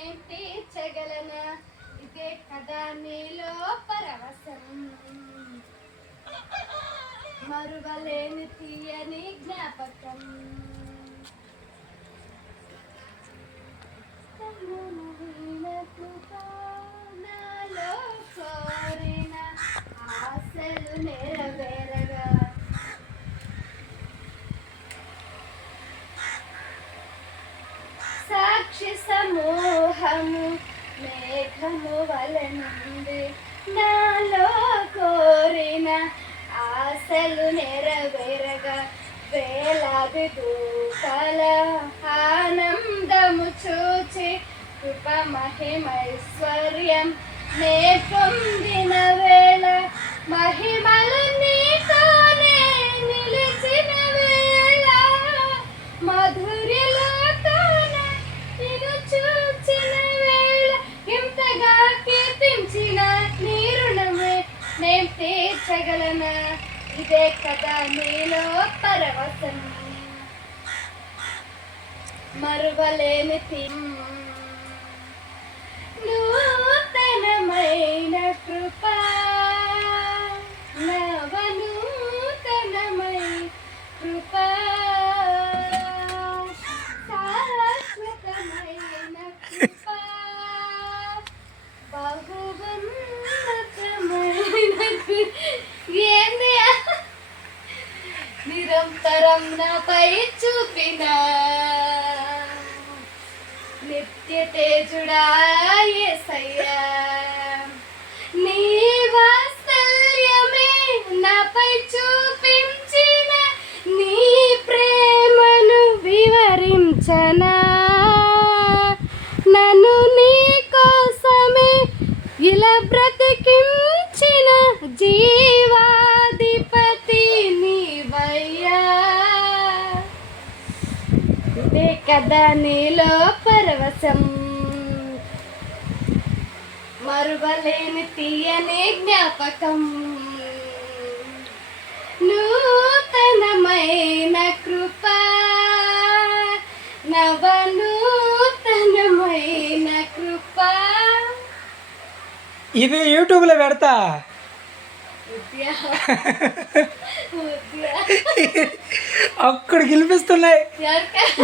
నేను తీర్చగలనా ఇదే కదా నీలో పరవశం మరువలేని తీయని జ్ఞాపకం నాలో కోరిన ఆశలు నెరవేరగా సాక్షి సమూహము మేఘము వలనుంది నాలో కోరిన ఆశలు నెరవేరగా వేలాది దూతల ఆనందము చూచి కృప మహిమైశ్వర్యం నే పొందిన వేళ మహిమలు నీతోనే నిలిచిన వేళ మాధుర్యలోతోనే నిన్ను చూచిన వేళ ఇంతగా కీర్తించిన నీ రుణమే నేను తీర్చగలనా ఇదే కదా నీలో పరవశం మరువలేని నూతనమైన కృప నవనూతనమై కృప శాశ్వతమైన కృప బహువన్నతమైన ఏంది నిరంతరం నాపై చూపిన నిత్య తేజుడా యేసయ్యా నీ వాత్సల్యమే నాపై చూపించిన నీ ప్రేమను వివరించనా నన్ను నీ కోసమే ఇలా బ్రతికించిన జీవాధిపతి నీవయ్యా ఇదే కదా నీలో పరవశం మరువలేని తీయని జ్ఞాపకం నూతనమైన కృప నవనూతనమైన కృప ఇది యూట్యూబ్లో పెడతా అక్కడ గెలిపిస్తున్నాయి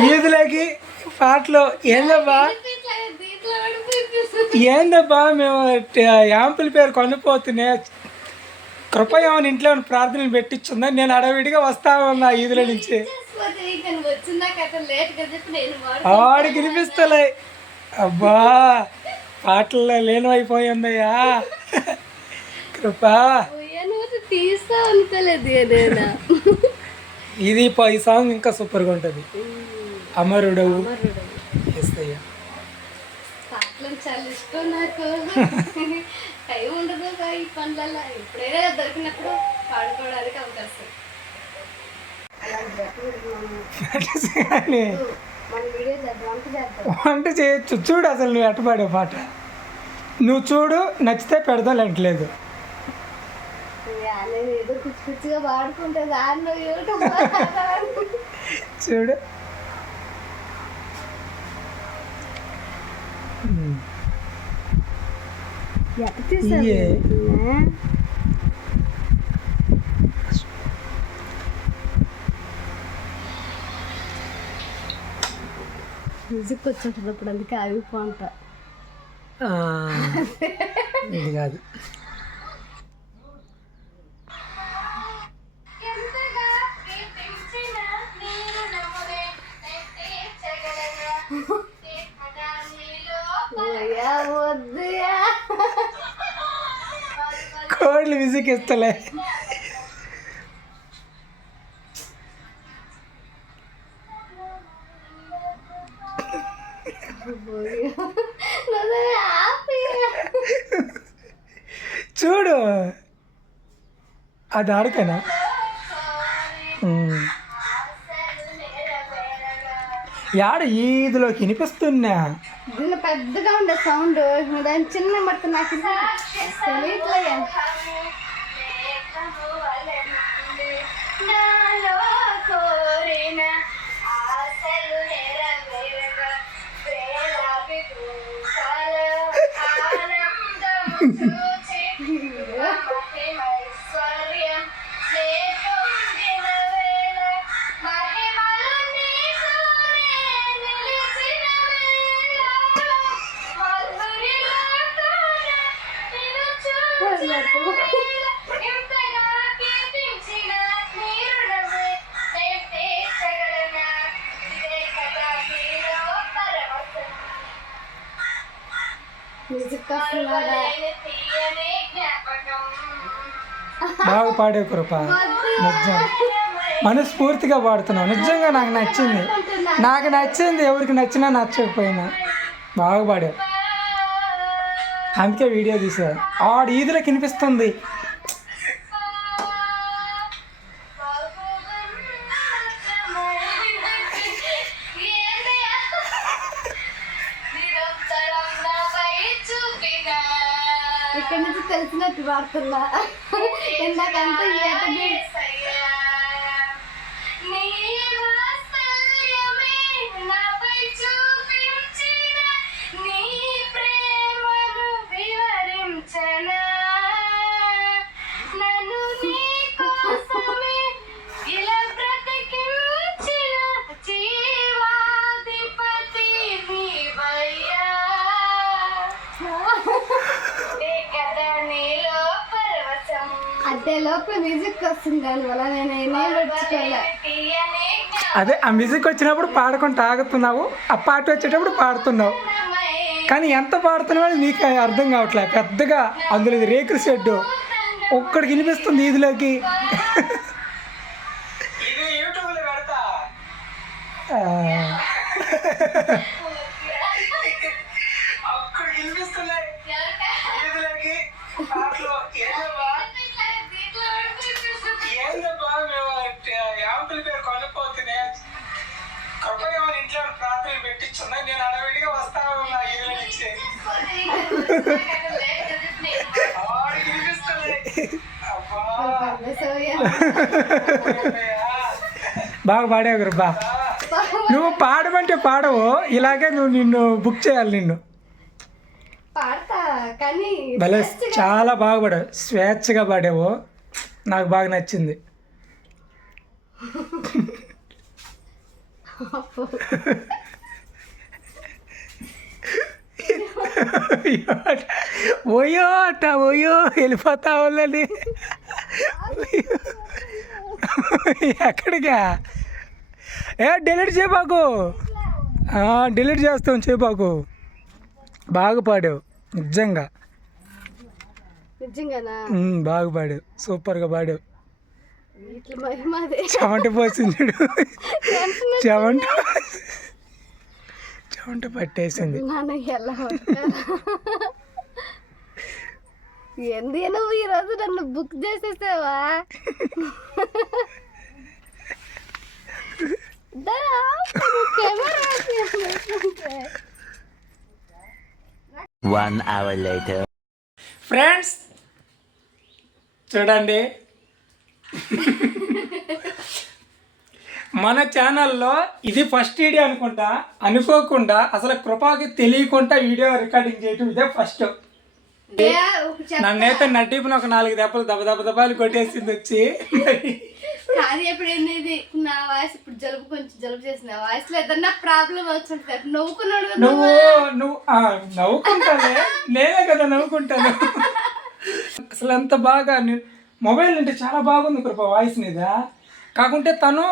వీధులకి పాటలు ఏందబ్బా మేము యాంపుల పేరు కొనిపోతున్నాయి కృప ఏమైనా ఇంట్లో ప్రార్థనలు పెట్టించుందా నేను అడవిడిగా వస్తా ఉన్నా ఈదుల నుంచి ఆడు గెలిపిస్తలే అబ్బా పాటల్లో లేనైపోయిందయ్యా కృపా తీస్తా అనుకోలేదు ఇది ఈ సాంగ్ ఇంకా సూపర్గా ఉంటుంది అమరుడవు పాటలు చాలా ఇష్టం నాకు టైం ఉండదు ఈ పనులలో ఎప్పుడైనా దొరికినప్పుడు పాడుకోవడానికి అవకాశం వంట చేయొచ్చు చూడు అసలు నువ్వు ఎట్ట పాడే పాట నువ్వు చూడు నచ్చితే పెడదాం అంటలేదు నేను ఏదో పిచ్చి పిచ్చిగా పాడుకుంటే దాన్ని యూట్యూబ్ చూడు మ్యూజిక్ వచ్చేటప్పుడు అందుకే ఆగిపోంట ఇది కాదు కోళ్ళు మ్యూజిక్ ఇస్తలే చూడు అది ఆడతానా యాడ ఈదులోకి వినిపిస్తున్నా దీనిలో పెద్దగా ఉండే సౌండ్ దాని చిన్న మట్టు నాకు బాగా పాడే కృప, నిజం మనస్ఫూర్తిగా పాడుతున్నావు. నిజంగా నాకు నచ్చింది ఎవరికి నచ్చినా నచ్చకపోయినా బాగా పాడావు. అందుకే వీడియో తీసా. ఆడు ఈదులో కనిపిస్తుంది. ఇక్కడ నుంచి తెలిసినట్టు వాడుతున్నా ఎందుకంటే అదే లోపల మ్యూజిక్ వస్తుంది, దానివల్ల నేను అదే ఆ మ్యూజిక్ వచ్చినప్పుడు పాడుకుంటూ ఆగుతున్నావు, ఆ పాట వచ్చేటప్పుడు పాడుతున్నావు. కానీ ఎంత పాడుతున్నావు నీకు అర్థం కావట్లేదు. పెద్దగా అందులో ఇది రేకుల షెడ్ ఒక్కడికి వినిపిస్తుంది ఈదులోకి. నేను అడవిడిగా వస్తా ఉన్నా ఈదులో నుంచి. బాగా పాడావు కృపా. నువ్వు పాడమంటే పాడవు, ఇలాగే నిన్ను బుక్ చేయాలి. నిన్ను భలే చాలా బాగా పాడావు, స్వేచ్ఛగా పాడావు. నాకు బాగా నచ్చింది. ఓయో అట్ట ఓయో వెళ్ళిపోతా వాళ్ళని. ఎక్కడికా? డిలీట్ చేయబాకు, డిలీట్ చేస్తాం చేయబాకు. బాగా పాడావు నిజంగా, బాగా పాడావు, సూపర్గా పాడావు. చెమట పోసింది, చెమట పట్టేసింది. ఎందుకు నువ్వు ఈరోజు నన్ను బుక్ చేసేసావా? 1 hour later. ఫ్రెండ్స్ చూడండి, మన ఛానల్లో ఇది ఫస్ట్ వీడియో అనుకుంటా. అనుకోకుండా అసలు కృపకి తెలియకుండా వీడియో రికార్డింగ్ చేయటం ఇదే ఫస్ట్. నన్నైతే నటిపున ఒక 4 దెబ్బలు దెబ్బలు కొట్టేసింది వచ్చి. కానీ ఎప్పుడు ఏంది నా వాయిస్ ఇప్పుడు కొంచెం జలుబు చేసిన వాయిస్ లో ఏదన్నా ప్రాబ్లం వచ్చింది. నువ్వు నవ్వుకుంటానే, నేనే కదా నవ్వుకుంటాను. అసలు ఎంత బాగా మొబైల్ అంటే చాలా బాగుంది కృప వాయిస్ మీద. కాకుంటే తను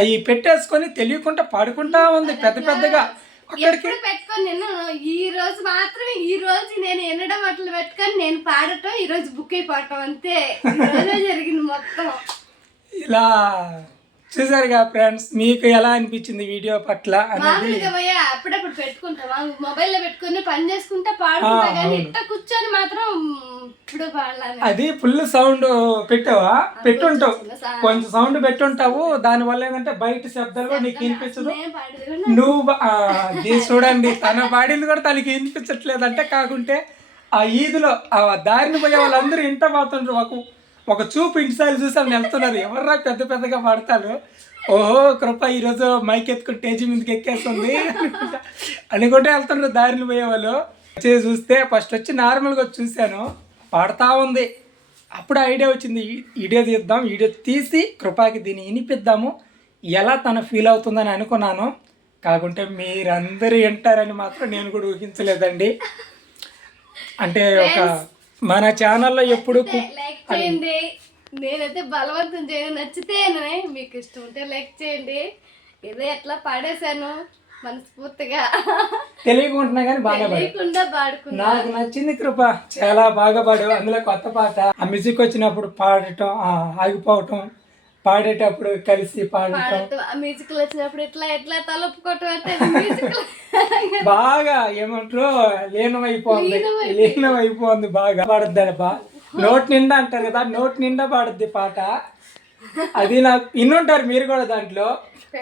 అవి పెట్టేసుకొని తెలియకుండా పాడుకుంటా ఉంది పెద్దగా. పెట్టుకొని ఈ రోజు నేను వినడం అట్లా పెట్టుకొని నేను పాడటం, ఈ రోజు బుక్ అయిపోవటం, అంతే జరిగింది మొత్తం. ఇలా చూసారుగా ఫ్రెండ్స్, మీకు ఎలా అనిపించింది వీడియో పట్ల అనేది? అప్పుడప్పుడు పెట్టుకుంటా, మొబైల్ లో పెట్టుకుని పని చేసుకుంటా పాడుకుంటా, కానీ ఇట్లా కూర్చొని మాత్రం ఇప్పుడు పాడాలి. అది ఫుల్ సౌండ్ పెట్టావా? పెట్టుంటావు, కొంచెం సౌండ్ పెట్టుంటావు. దానివల్ల ఏంటంటే బయట శబ్దాలు నీకు వినిపించదు. నువ్వు చూడండి, తన పాడింది కూడా తనకి వినిపించట్లేదంటే. కాకుంటే ఆ ఈదులో ఆ దారిని పోయే వాళ్ళందరూ ఇంట పోతుండ్రు. ఒక చూపు ఇంటిసార్లు చూసి వాళ్ళు వెళ్తున్నారు, ఎవర్రా పెద్దగా పాడతారు. ఓహో కృప ఈరోజు మైక్ ఎత్తుకుని స్టేజ్ మీదకి ఎక్కేస్తుంది అనుకుంటే వెళ్తుండ్రు దారిని పోయేవాళ్ళు. వచ్చి చూస్తే ఫస్ట్ వచ్చి నార్మల్గా చూశాను, పాడుతూ ఉంది. అప్పుడు ఐడియా వచ్చింది, వీడియో తీద్దాం, వీడియో తీసి కృపాకి దీన్ని వినిపిద్దాము, ఎలా తను ఫీల్ అవుతుందని అనుకున్నాను. కాకుంటే మీరందరూ వింటారని మాత్రం నేను కూడా ఊహించలేదండి. అంటే ఒక మన ఛానల్లో ఎప్పుడు లైక్ చేయండి, నేనైతే బలవంతం చేయను, నచ్చితేనే మీకు ఇష్టం ఉంటే లైక్ చేయండి. ఏదో ఎట్లా పాడేశాను మనస్ఫూర్తిగా, తెలియకుంటున్నా కానీ బాగా తెలియకుండా పాడుకున్నా. నాకు నచ్చింది కృప, చాలా బాగా పాడు. అందులో కొత్త పాట, ఆ మ్యూజిక్ వచ్చినప్పుడు పాడటం, ఆగిపోవటం, పాడేటప్పుడు కలిసి పాడటం, ఆ మ్యూజిక్లు వచ్చినప్పుడు ఎట్లా ఎట్లా తలుపుకోవటం అంటే మ్యూజిక్ బాగా ఏమంటారు లీనమైపోయింది. బాగా పాడుద్ది బా, నోటి నిండా అంటారు కదా, నోటి నిండా పాడుద్ది పాట. అది నాకు ఇన్నుంటారు మీరు కూడా, దాంట్లో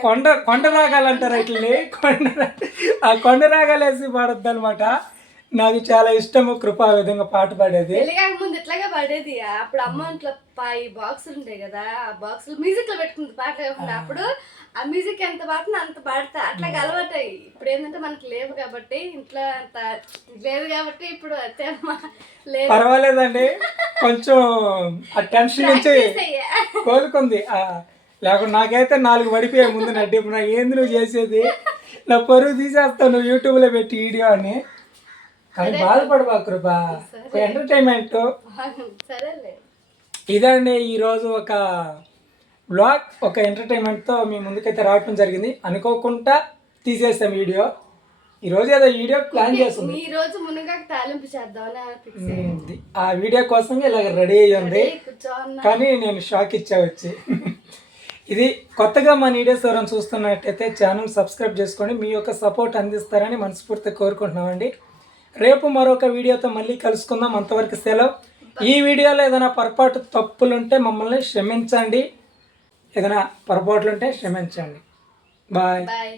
కొండ రాగాలు అంటారు ఇట్లని, ఆ కొండ రాగాలు వేసి పాడద్దు అనమాట. నాకు చాలా ఇష్టము కృప ఆ విధంగా పాట పాడేది. పెళ్ళిగాక ముందు ఎట్లాగా పాడేది. అప్పుడు అమ్మ ఇంట్లో ఈ బాక్సులు ఉంటాయి కదా, ఆ బాక్సులు మ్యూజిక్ లో పెట్టుకుంది పాట కాకుండా. అప్పుడు ఆ మ్యూజిక్ ఎంత పాడుతున్నా అంత పాడతా, అట్లాగే అలవాటాయి. ఇప్పుడు ఏంటంటే మనకి లేవు కాబట్టి, ఇంట్లో అంత లేదు కాబట్టి ఇప్పుడు లేదు. పర్వాలేదండి, కొంచెం ఆ టెన్షన్ నుంచి కోలుకుంది. లేకుండా నాకైతే 4 పడిపోయాయి ముందు నడ్డి. ఇప్పుడు నాకు ఏంది నువ్వు చేసేది, నా పరువు తీసేస్తావు నువ్వు యూట్యూబ్లో పెట్టి వీడియో అని. కానీ బాధపడవా కృప, ఎంటర్టైన్మెంట్. సరేలే, ఇదండి ఈరోజు ఒక బ్లాగ్, ఒక ఎంటర్టైన్మెంట్తో మీ ముందుకైతే రావటం జరిగింది. అనుకోకుండా తీసేస్తాం వీడియో. ఈరోజు ఏదో వీడియో ప్లాన్ చేస్తుంది, ఈ రోజు మునగాకు తాలింపు చేద్దామని ఆ వీడియో కోసం ఇలా రెడీ అయ్యి ఉంది. కానీ నేను షాక్ ఇచ్చా వచ్చి. ఇది కొత్తగా మన వీడియోస్ ఎవరైనా చూస్తున్నట్టయితే ఛానల్ సబ్స్క్రైబ్ చేసుకోండి, మీ యొక్క సపోర్ట్ అందిస్తారని మనస్ఫూర్తిగా కోరుకుంటున్నామండి. రేపు మరొక వీడియోతో మళ్ళీ కలుసుకుందాం. అంతవరకు సెలవు. ఈ వీడియోలో ఏదైనా పొరపాటు తప్పులుంటే మమ్మల్ని క్షమించండి, ఏదైనా పొరపాట్లుంటే క్షమించండి. బాయ్.